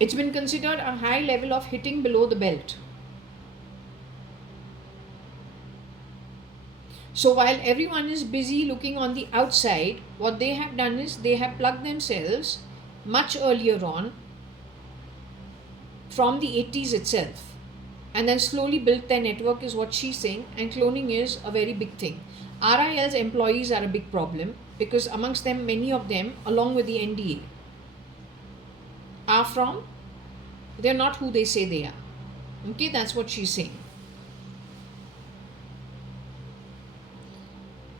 It's been considered a high level of hitting below the belt. So while everyone is busy looking on the outside, what they have done is they have plugged themselves much earlier on from the 80s itself, and then slowly built their network, is what she's saying. And cloning is a very big thing. RIL's employees are a big problem because amongst them, many of them, along with the NDA, are from, they're not who they say they are. Okay, that's what she's saying.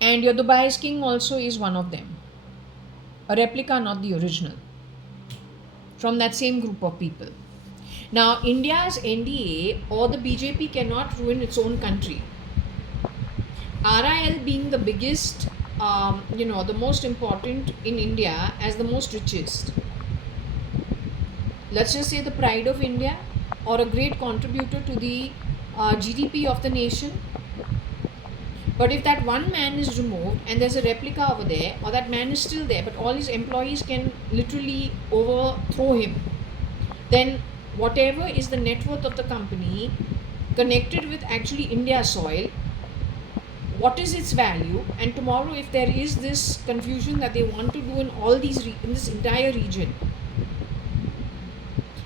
And your Dubai's king also is one of them. A replica, not the original. From that same group of people. Now, India's NDA or the BJP cannot ruin its own country. RIL being the biggest, the most important in India as the most richest. Let's just say the pride of India or a great contributor to the GDP of the nation. But if that one man is removed and there's a replica over there, or that man is still there, but all his employees can literally overthrow him, then whatever is the net worth of the company connected with actually India soil, what is its value? And tomorrow, if there is this confusion that they want to do in all these in this entire region,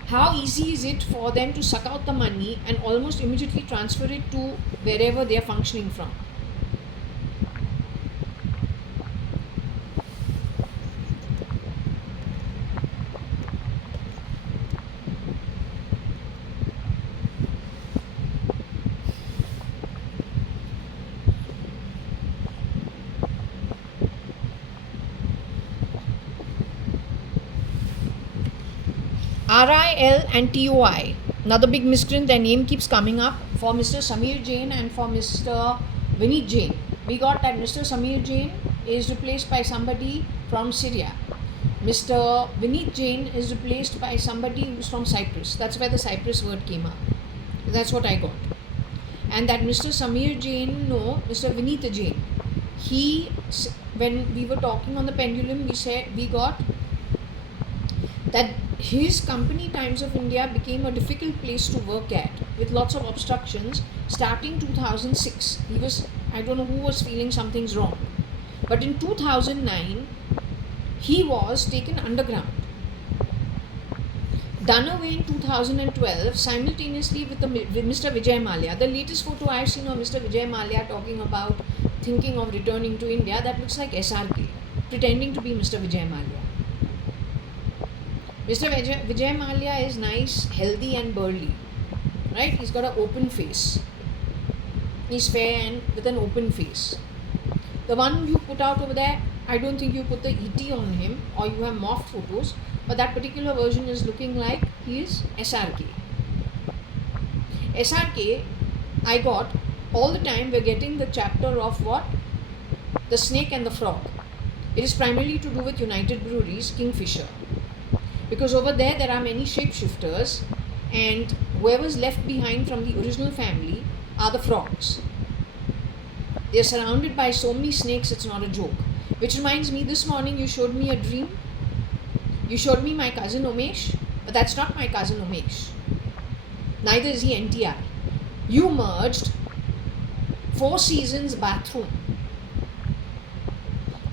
how easy is it for them to suck out the money and almost immediately transfer it to wherever they are functioning from? RIL and TOI. Another big miscreant, their name keeps coming up for Mr. Samir Jain and for Mr. Vineet Jain. We got that Mr. Samir Jain is replaced by somebody from Syria. Mr. Vineet Jain is replaced by somebody who's from Cyprus. That's where the Cyprus word came up. That's what I got. And that Mr. Samir Jain, no, Mr. Vineet Jain, he, when we were talking on the pendulum, we got that his company Times of India became a difficult place to work at with lots of obstructions starting 2006. I don't know who was feeling something's wrong. But in 2009, he was taken underground. Done away in 2012 simultaneously with Mr. Vijay Mallya. The latest photo I've seen of Mr. Vijay Mallya talking about thinking of returning to India, that looks like SRK, pretending to be Mr. Vijay Mallya. Mr. Vijay Mallya is nice, healthy and burly, right? He's got an open face. He's fair and with an open face. The one you put out over there, I don't think you put the ET on him or you have morphed photos, but that particular version is looking like he is SRK. SRK, I got all the time, we're getting the chapter of what? The snake and the frog. It is primarily to do with United Breweries, Kingfisher. Because over there are many shapeshifters, and whoever's left behind from the original family are the frogs. They're surrounded by so many snakes, it's not a joke. Which reminds me, this morning you showed me a dream. You showed me my cousin Umesh, but that's not my cousin Umesh. Neither is he NTR. You merged Four Seasons bathroom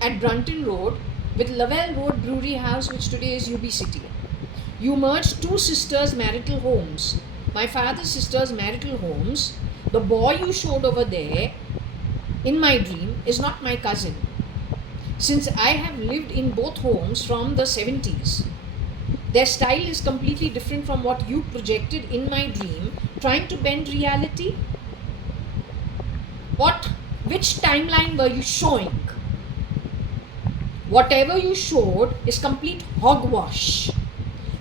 at Brunton Road with Lavelle Road Brewery House, which today is UB City. You merged two sisters' marital homes. My father's sister's marital homes. The boy you showed over there in my dream is not my cousin. Since I have lived in both homes from the 70s, their style is completely different from what you projected in my dream, trying to bend reality. Which timeline were you showing? Whatever you showed is complete hogwash.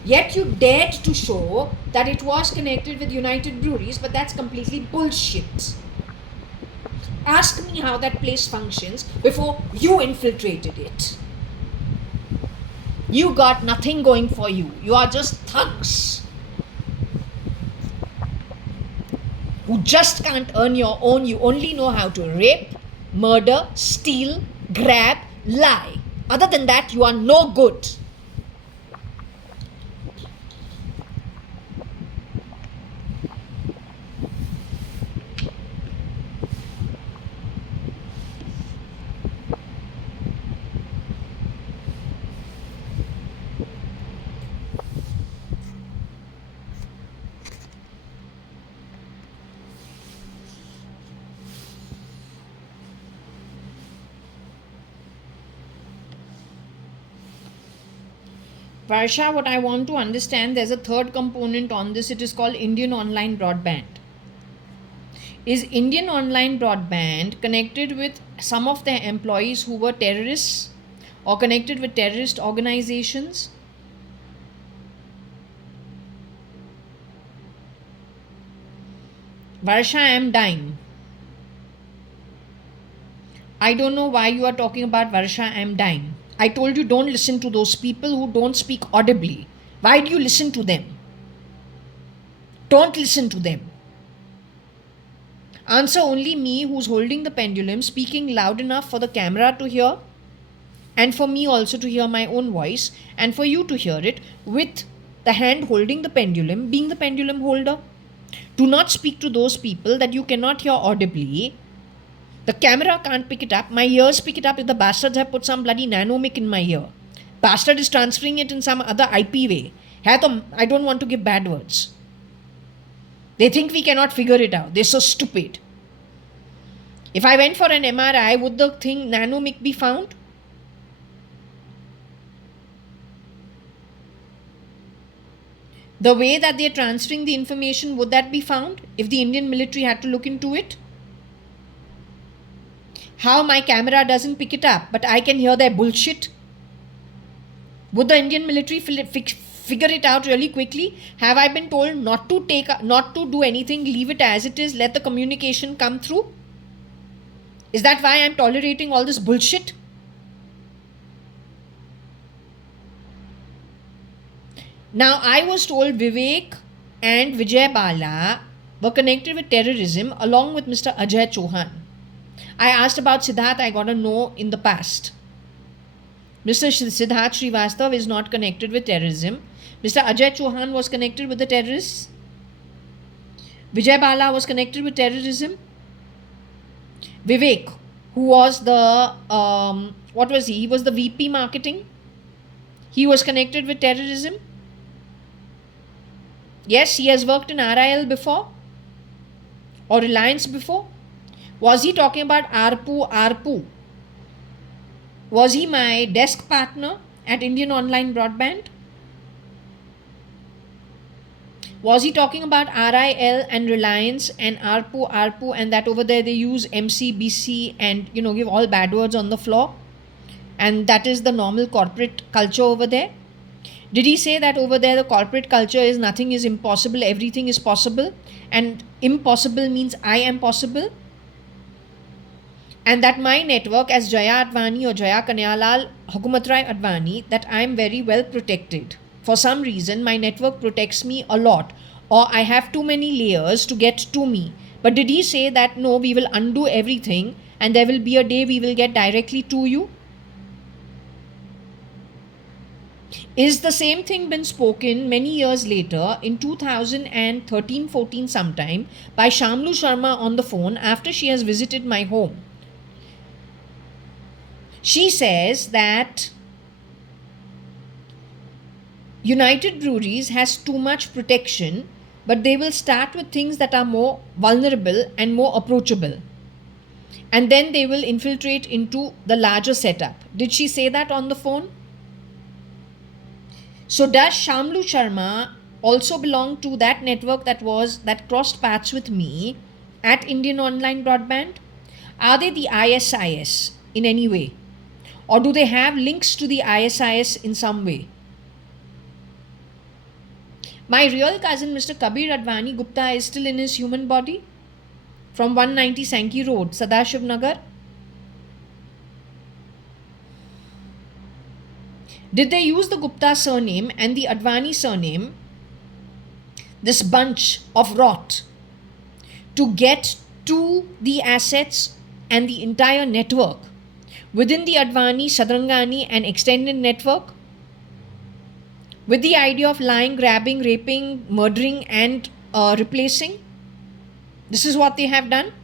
Yet you dared to show that it was connected with United Breweries, but that's completely bullshit. Ask me how that place functions before you infiltrated it. You got nothing going for you. You are just thugs who just can't earn your own. You only know how to rape, murder, steal, grab, lie. Other than that, you are no good. Varsha, what I want to understand, there's a third component on this. It is called Indian online broadband. Is Indian online broadband connected with some of their employees who were terrorists or connected with terrorist organizations? Varsha, I am dying. I don't know why you are talking about Varsha, I am dying. I told you don't listen to those people who don't speak audibly. Why do you listen to them? Don't listen to them. Answer only me who's holding the pendulum, speaking loud enough for the camera to hear, and for me also to hear my own voice, and for you to hear it, with the hand holding the pendulum being the pendulum holder. Do not speak to those people that you cannot hear audibly. The camera can't pick it up. My ears pick it up if the bastards have put some bloody nanomic in my ear. Bastard is transferring it in some other IP way. I don't want to give bad words. They think we cannot figure it out. They're so stupid. If I went for an MRI, would the thing nanomic be found? The way that they're transferring the information, would that be found if the Indian military had to look into it? How my camera doesn't pick it up, but I can hear their bullshit? Would the Indian military figure it out really quickly? Have I been told not to do anything, leave it as it is, let the communication come through? Is that why I'm tolerating all this bullshit? Now, I was told Vivek and Vijay Bala were connected with terrorism along with Mr. Ajay Chauhan. I asked about Siddharth, I got a no in the past. Mr. Siddharth Srivastav is not connected with terrorism. Mr. Ajay Chauhan was connected with the terrorists. Vijay Bala was connected with terrorism. Vivek, who was the, what was he? He was the VP marketing. He was connected with terrorism. Yes, he has worked in RIL before or Reliance before. Was he talking about ARPU? Was he my desk partner at Indian Online Broadband? Was he talking about RIL and Reliance and ARPU and that over there they use MCBC and give all bad words on the floor? And that is the normal corporate culture over there? Did he say that over there the corporate culture is nothing is impossible, everything is possible, and impossible means I am possible? And that my network as JAYA.ADVANI or Jaya Kanyalal Hukumatrai Advani, that I am very well protected. For some reason, my network protects me a lot, or I have too many layers to get to me. But did he say that no, we will undo everything and there will be a day we will get directly to you? Is the same thing been spoken many years later in 2013-14 sometime by Shamlu Sharma on the phone after she has visited my home? She says that United Breweries has too much protection, but they will start with things that are more vulnerable and more approachable. And then they will infiltrate into the larger setup. Did she say that on the phone? So does Shamlu Sharma also belong to that network that crossed paths with me at Indian Online Broadband? Are they the ISIS in any way? Or do they have links to the ISIS in some way? My real cousin, Mr. Kabir Advani Gupta, is still in his human body from 190 Sankey Road, Sadashiv Nagar. Did they use the Gupta surname and the Advani surname, this bunch of rot, to get to the assets and the entire network within the Advani, Sadrangani and extended network, with the idea of lying, grabbing, raping, murdering and replacing? This is what they have done.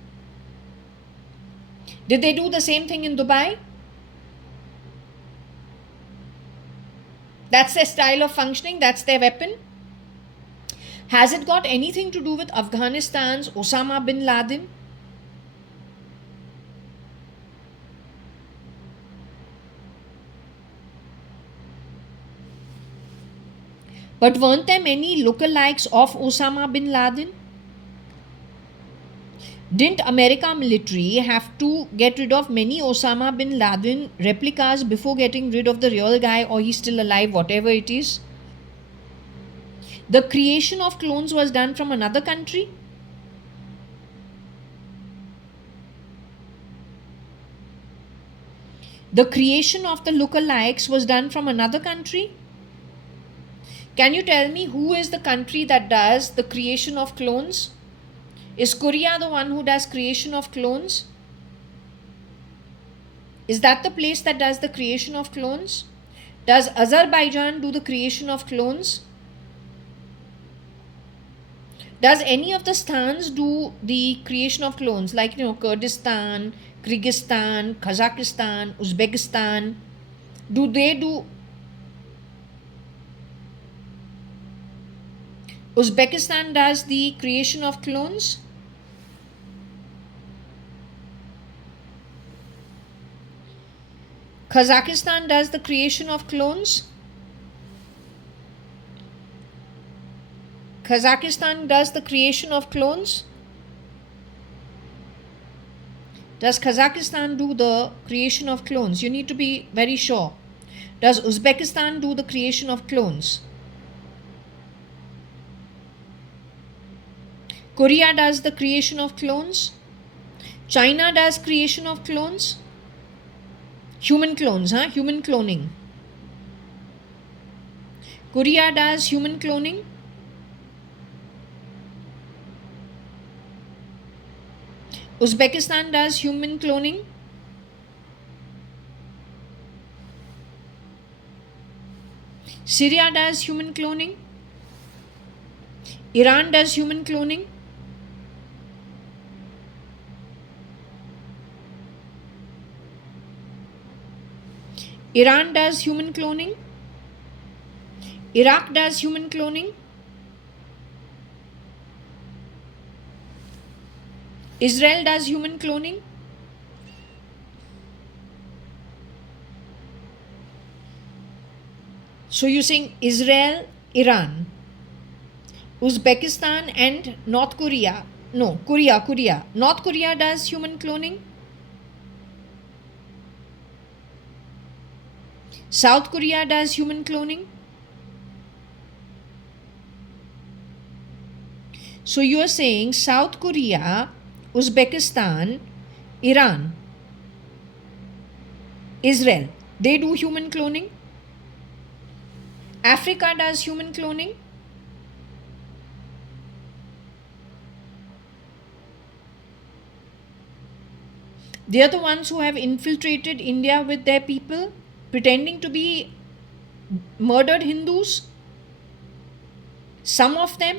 Did they do the same thing in Dubai? That's their style of functioning, that's their weapon. Has it got anything to do with Afghanistan's Osama bin Laden? But weren't there many lookalikes of Osama bin Laden? Didn't America military have to get rid of many Osama bin Laden replicas before getting rid of the real guy, or he's still alive, whatever it is? The creation of clones was done from another country? The creation of the lookalikes was done from another country? Can you tell me who is the country that does the creation of clones? Is Korea the one who does creation of clones? Is that the place that does the creation of clones? Does Azerbaijan do the creation of clones? Does any of the stans do the creation of clones, like Kurdistan, Kyrgyzstan, Kazakhstan, Uzbekistan? Do they do? Uzbekistan does the creation of clones? Kazakhstan does the creation of clones? Kazakhstan does the creation of clones? Does Kazakhstan do the creation of clones? You need to be very sure. Does Uzbekistan do the creation of clones? Korea does the creation of clones? China does creation of clones? Human clones, human cloning. Korea does human cloning? Uzbekistan does human cloning? Syria does human cloning? Iran does human cloning? Iran does human cloning? Iraq does human cloning? Israel does human cloning? So you're saying Israel, Iran, Uzbekistan and North Korea. No, Korea. North Korea does human cloning? South Korea does human cloning? So you are saying South Korea, Uzbekistan, Iran, Israel, they do human cloning? Africa does human cloning? They are the ones who have infiltrated India with their people, pretending to be murdered Hindus. Some of them.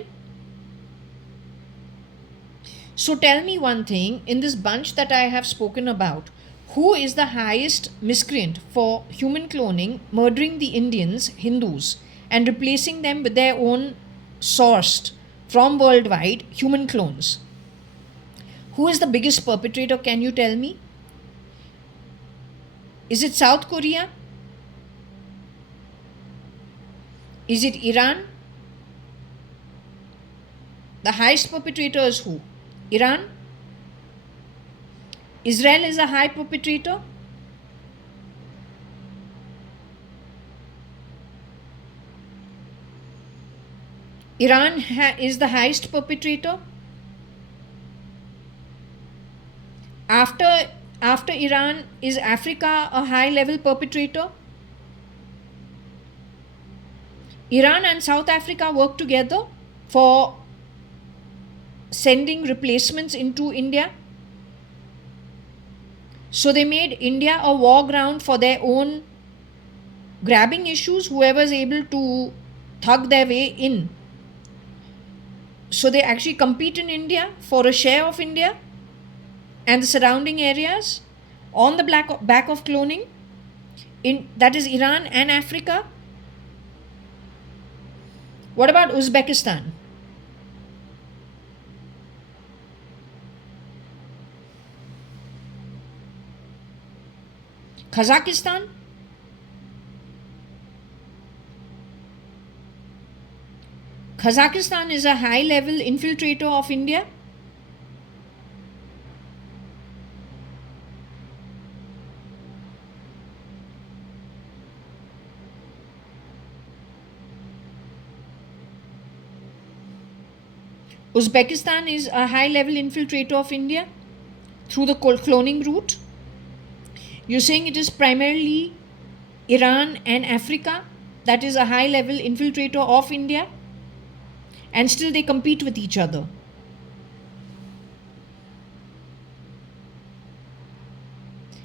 So tell me one thing, in this bunch that I have spoken about, who is the highest miscreant for human cloning, murdering the Indians, Hindus, and replacing them with their own sourced from worldwide human clones? Who is the biggest perpetrator? Can you tell me? Is it South Korea? Is it Iran? The highest perpetrator is who? Iran? Israel is a high perpetrator? Iran is the highest perpetrator? After Iran, is Africa a high level perpetrator? Iran and South Africa work together for sending replacements into India. So they made India a war ground for their own grabbing issues, whoever is able to thug their way in. So they actually compete in India for a share of India and the surrounding areas on the back of cloning. That is Iran and Africa. What about Uzbekistan? Kazakhstan? Kazakhstan is a high level infiltrator of India. Uzbekistan is a high level infiltrator of India through the cloning route. You're saying it is primarily Iran and Africa that is a high level infiltrator of India, and still they compete with each other.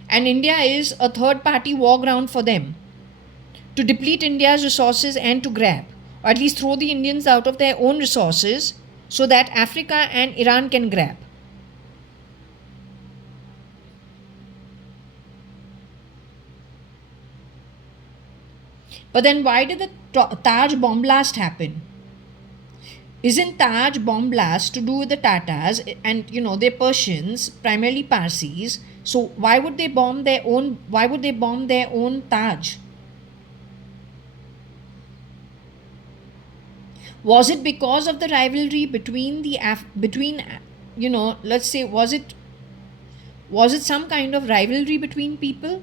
And India is a third party war ground for them to deplete India's resources and to grab, or at least throw the Indians out of their own resources so that Africa and Iran can grab. But then why did the Taj bomb blast happen? Isn't Taj bomb blast to do with the Tatars and they're Persians, primarily Parsis? So why would they bomb their own Taj? Was it because of the rivalry between let's say, was it some kind of rivalry between people?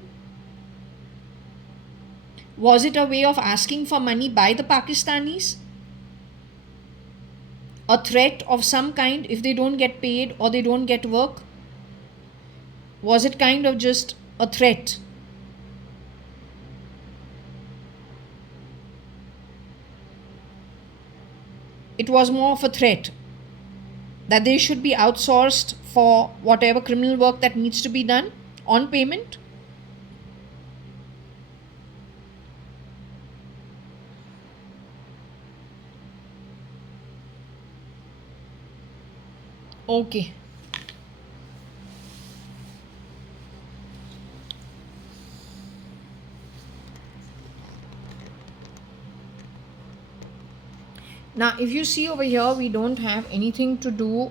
Was it a way of asking for money by the Pakistanis? A threat of some kind if they don't get paid or they don't get work? Was it kind of just a threat? It was more of a threat that they should be outsourced for whatever criminal work that needs to be done on payment. Okay. Now, if you see over here, we don't have anything to do.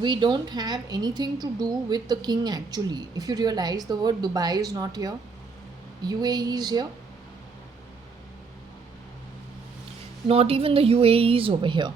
We don't have anything to do with the king actually. If you realize, the word Dubai is not here. UAE is here. Not even the UAE is over here.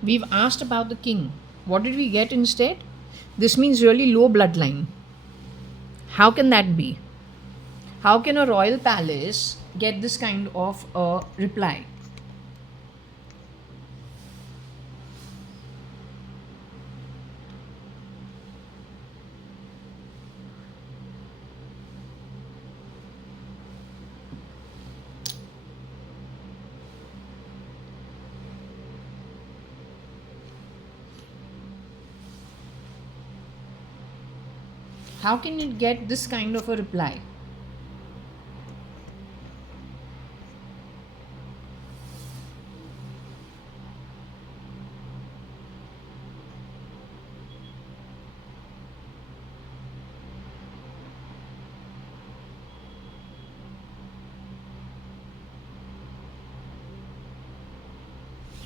We've asked about the king. What did we get instead? This means really low bloodline. How can that be? How can a royal palace get this kind of a reply? How can it get this kind of a reply?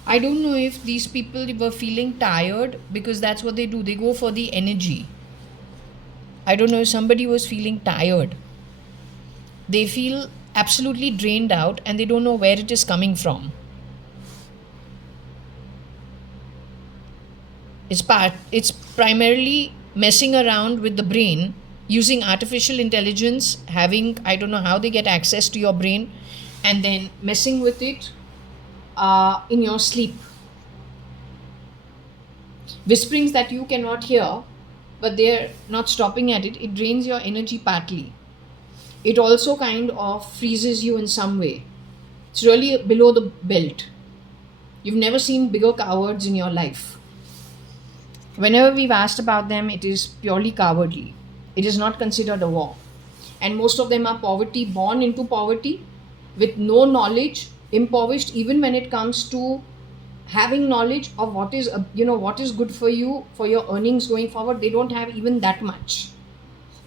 I don't know if these people were feeling tired, because that's what they do. They go for the energy. I don't know if somebody was feeling tired. They feel absolutely drained out and they don't know where it is coming from. It's primarily messing around with the brain, using artificial intelligence, having, I don't know how they get access to your brain, and then messing with it in your sleep. Whisperings that you cannot hear, but they're not stopping at it. It drains your energy partly. It also kind of freezes you in some way. It's really below the belt. You've never seen bigger cowards in your life. Whenever we've asked about them, it is purely cowardly. It is not considered a war. And most of them are poverty, born into poverty, with no knowledge, impoverished, even when it comes to having knowledge of what is, what is good for you, for your earnings going forward. They don't have even that much.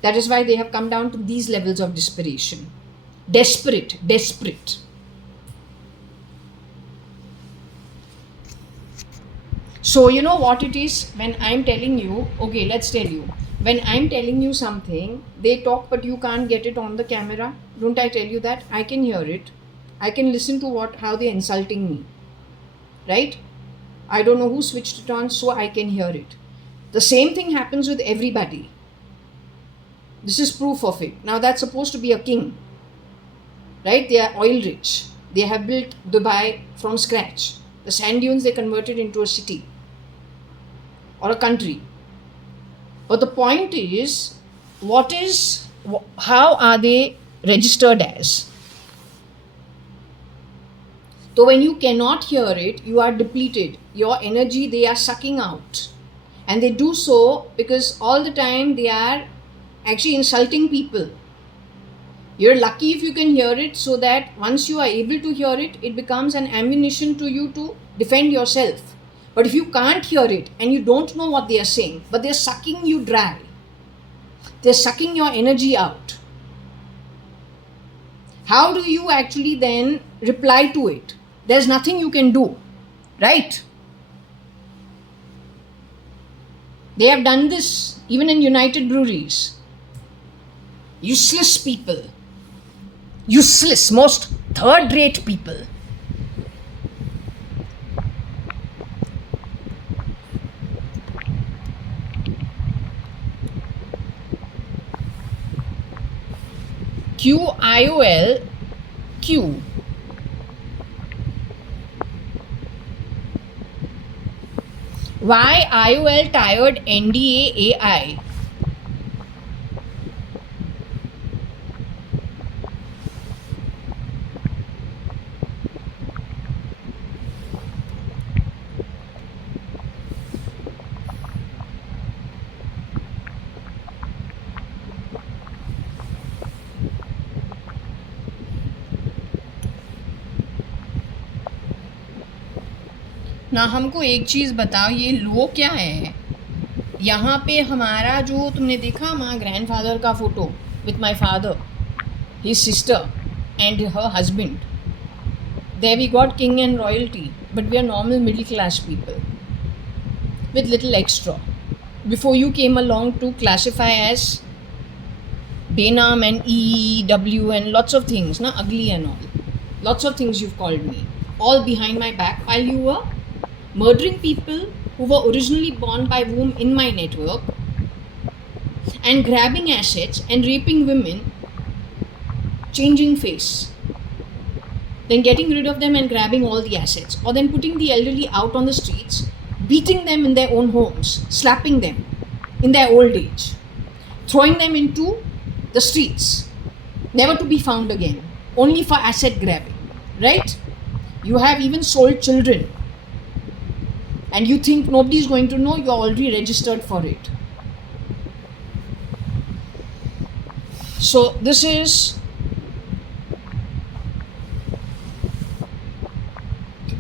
That is why they have come down to these levels of desperation. Desperate. So you know what it is when I'm telling you, okay, let's tell you. When I'm telling you something, they talk but you can't get it on the camera. Don't I tell you that? I can hear it. I can listen to how they're insulting me. Right? I don't know who switched it on, so I can hear it. The same thing happens with everybody. This is proof of it. Now that's supposed to be a king. Right? They are oil rich. They have built Dubai from scratch. The sand dunes they converted into a city or a country. But the point is, how are they registered as? So when you cannot hear it, you are depleted. Your energy they are sucking out. And they do so because all the time they are actually insulting people. You're lucky if you can hear it, so that once you are able to hear it, it becomes an ammunition to you to defend yourself. But if you can't hear it and you don't know what they are saying, but they're sucking you dry, they're sucking your energy out, how do you actually then reply to it? There's nothing you can do, right? They have done this even in United Breweries. Useless people. Useless, most third-rate people. QIOLQ. Why IOL tired NDAAI? ना हमको एक चीज़ बताओ, ये लो क्या है? यहाँ पे हमारा जो तुमने देखा हमारा ग्रैंडफादर का photo with my father, his sister and her husband. There we got king and royalty, but we are normal middle class people with little extra. Before you came along to classify as Benam and EW and lots of things, na, ugly and all. Lots of things you've called me, all behind my back, while you were murdering people who were originally born by womb in my network, and grabbing assets and raping women, changing face, then getting rid of them and grabbing all the assets, or then putting the elderly out on the streets, beating them in their own homes, slapping them in their old age, throwing them into the streets, never to be found again, only for asset grabbing, right? You have even sold children, and you think nobody is going to know. You're already registered for it. So this is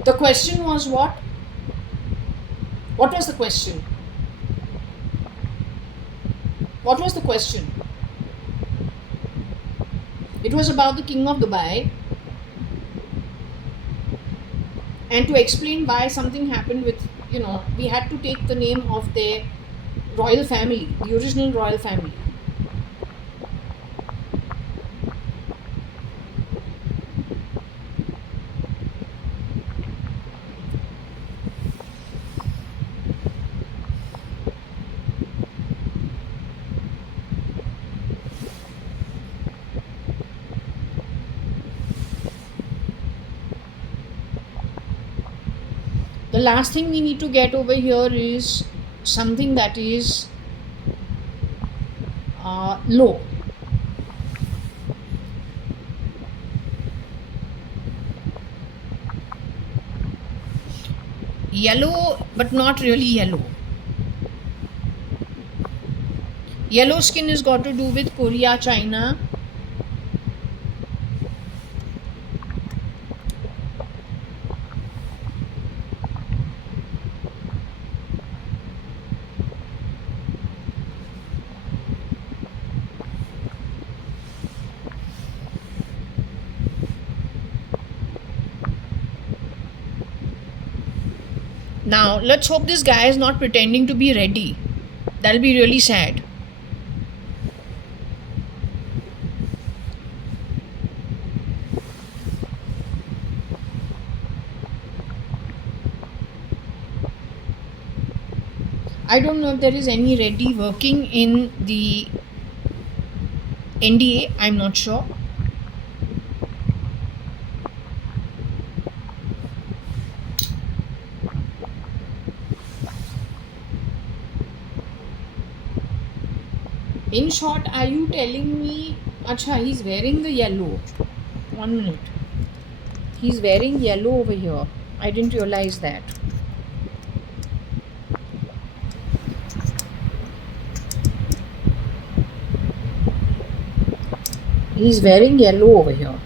the question. Was what? What was the question? What was the question? It was about the King of Dubai, and to explain why something happened with, we had to take the name of their royal family, the original royal family. The last thing we need to get over here is something that is low. Yellow, but not really yellow. Yellow skin is got to do with Korea, China. Now, let's hope this guy is not pretending to be ready. That'll be really sad. I don't know if there is any ready working in the NDA. I'm not sure. In short, are you telling me, Acha, he's wearing the yellow. 1 minute. He's wearing yellow over here. I didn't realize that. He's wearing yellow over here.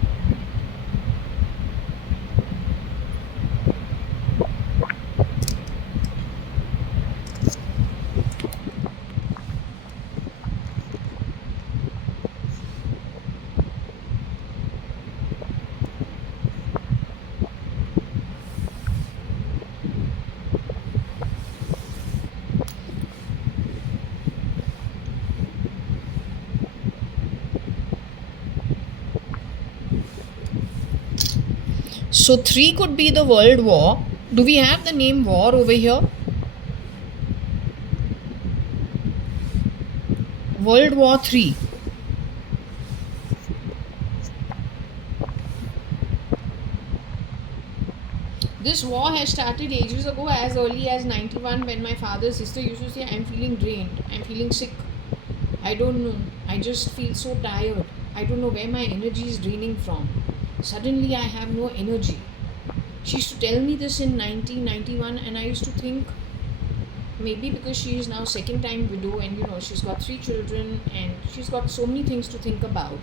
So 3 could be the World War. Do we have the name war over here? World War 3. This war has started ages ago, as early as 91, when my father's sister used to say, I'm feeling drained, I'm feeling sick. I don't know. I just feel so tired. I don't know where my energy is draining from. Suddenly I have no energy. She used to tell me this in 1991, and I used to think maybe because she is now second time widow, and she's got 3 children and she's got so many things to think about.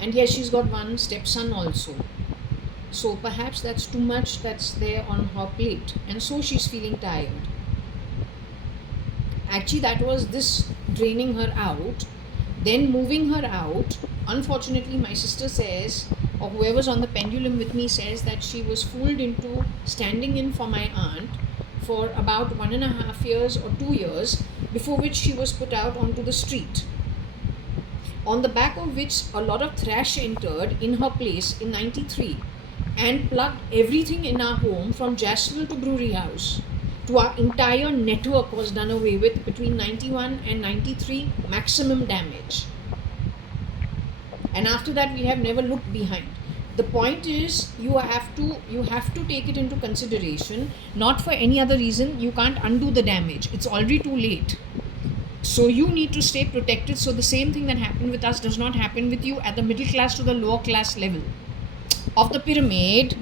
And yes, she's got 1 stepson also. So perhaps that's too much that's there on her plate, and so she's feeling tired. Actually, that was this draining her out, then moving her out. Unfortunately, my sister says, or whoever's on the pendulum with me says, that she was fooled into standing in for my aunt for about 1.5 years or 2 years, before which she was put out onto the street. On the back of which a lot of thrash entered in her place in 93 and plugged everything in our home from Jassville to Brewery House. To our entire network was done away with between 91 and 93, maximum damage. And after that, we have never looked behind. The point is, you have to take it into consideration, not for any other reason. You can't undo the damage. It's already too late. So you need to stay protected, so the same thing that happened with us does not happen with you at the middle class to the lower class level of the pyramid.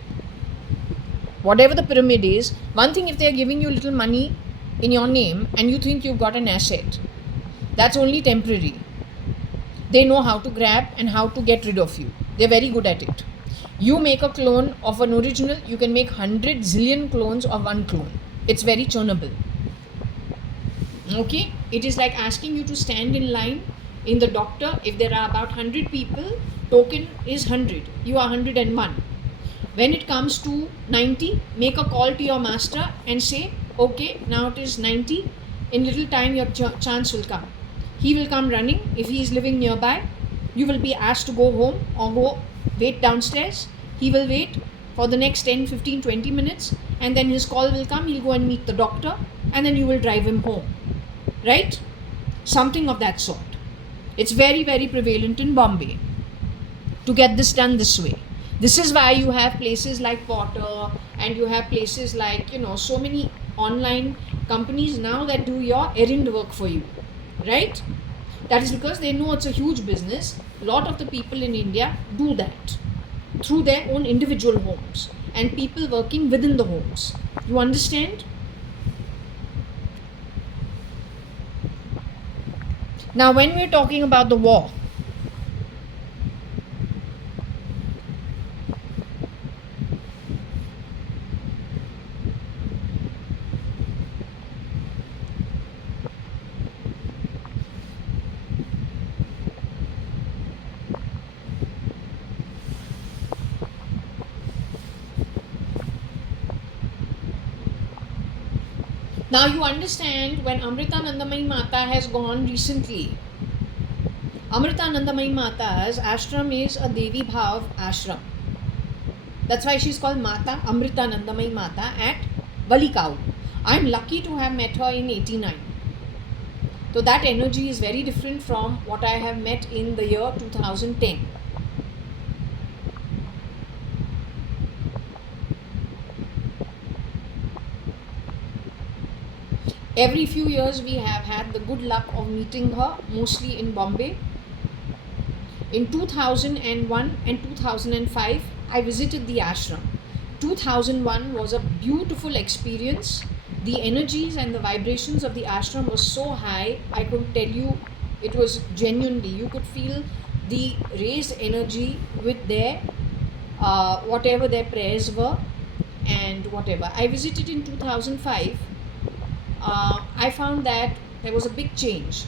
Whatever the pyramid is, one thing, if they are giving you little money in your name and you think you've got an asset, that's only temporary. They know how to grab and how to get rid of you. They're very good at it. You make a clone of an original, you can make 100 zillion clones of one clone. It's very churnable. Okay? It is like asking you to stand in line in the doctor. If there are about 100 people, token is 100. You are 101. When it comes to 90, make a call to your master and say, okay, now it is 90. In little time, your chance will come. He will come running. If he is living nearby, you will be asked to go home or go wait downstairs. He will wait for the next 10, 15, 20 minutes, and then his call will come. He'll go and meet the doctor, and then you will drive him home. Right? Something of that sort. It's very, very prevalent in Bombay to get this done this way. This is why you have places like Potter, and you have places like, so many online companies now that do your errand work for you. Right? That is because they know it's a huge business. A lot of the people in India do that through their own individual homes. and people working within the homes. You understand? Now, when we're talking about the war, now you understand when Amritanandamayi Mata has gone recently. Amritanandamayi Mata's ashram is a Devi Bhav ashram. That's why she's called Mata Amritanandamayi Mata at Valikau. I'm lucky to have met her in 89. So that energy is very different from what I have met in the year 2010. Every few years we have had the good luck of meeting her, mostly in Bombay. In 2001 and 2005, I visited the ashram. 2001 was a beautiful experience. The energies and the vibrations of the ashram was so high, I could tell you, it was genuinely, you could feel the raised energy with their, whatever their prayers were and whatever. I visited in 2005. I found that there was a big change.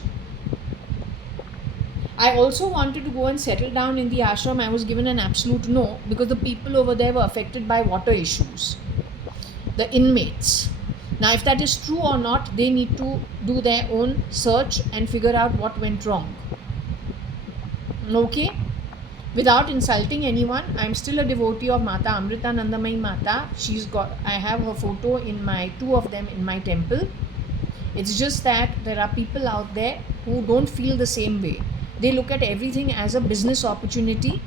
I also wanted to go and settle down in the ashram. I was given an absolute no, because the people over there were affected by water issues, the inmates. Now, if that is true or not, they need to do their own search and figure out what went wrong. Okay? Without insulting anyone, I am still a devotee of Mata Amritanandamayi Mata. I have her photo in my, two of them in my temple. It's just that there are people out there who don't feel the same way. They look at everything as a business opportunity,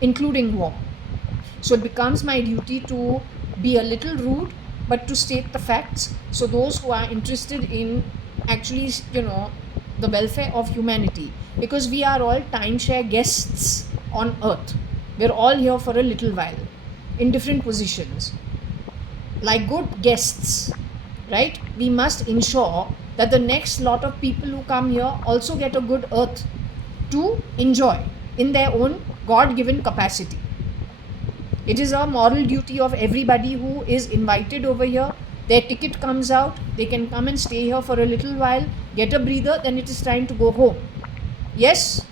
including war. So it becomes my duty to be a little rude, but to state the facts. So those who are interested in actually, the welfare of humanity, because we are all timeshare guests on earth. We're all here for a little while, in different positions. Like good guests, right? We must ensure that the next lot of people who come here also get a good earth to enjoy in their own God-given capacity. It is a moral duty of everybody who is invited over here. Their ticket comes out, they can come and stay here for a little while, get a breather, then it is time to go home. Yes?